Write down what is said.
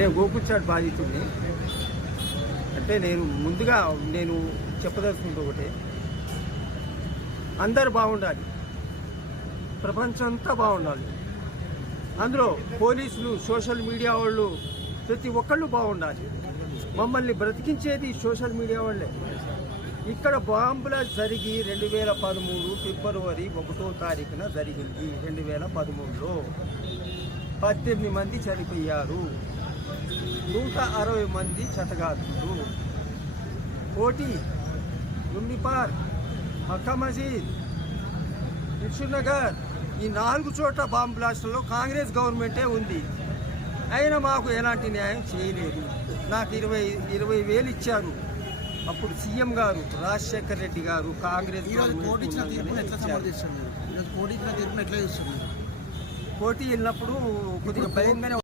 నేను గోకుచాడు బాధితుడిని. అంటే నేను ముందుగా నేను చెప్పదలుచుకుంటూ ఒకటే. అందరు బాగుండాలి. ప్రపంచం అంతా బాగుండాలి. అందులో పోలీసులు సోషల్ మీడియా వాళ్ళు ప్రతి ఒక్కళ్ళు బాగుండాలి. మమ్మల్ని బ్రతికించేది సోషల్ మీడియా వాళ్ళే. ఇక్కడ బాంబుల జరిగి రెండు వేల పదమూడు ఫిబ్రవరి ఒకటో తారీఖున జరిగింది. రెండు వేల పదమూడులో పద్దెనిమిది మంది చనిపోయారు. నూట అరవై మంది చటగాతులు కోటి లుంబి పార్క్ మక్కా మసీద్ నగర్ ఈ నాలుగు చోట్ల బాంబు బ్లాస్టుల్లో కాంగ్రెస్ గవర్నమెంటే ఉంది. అయినా మాకు ఎలాంటి న్యాయం చేయలేదు. నాకు ఇరవై ఇరవై వేలు ఇచ్చారు. అప్పుడు సీఎం గారు రాజశేఖర్ రెడ్డి గారు కాంగ్రెస్ పోటీ వెళ్ళినప్పుడు కొద్దిగా భయంగానే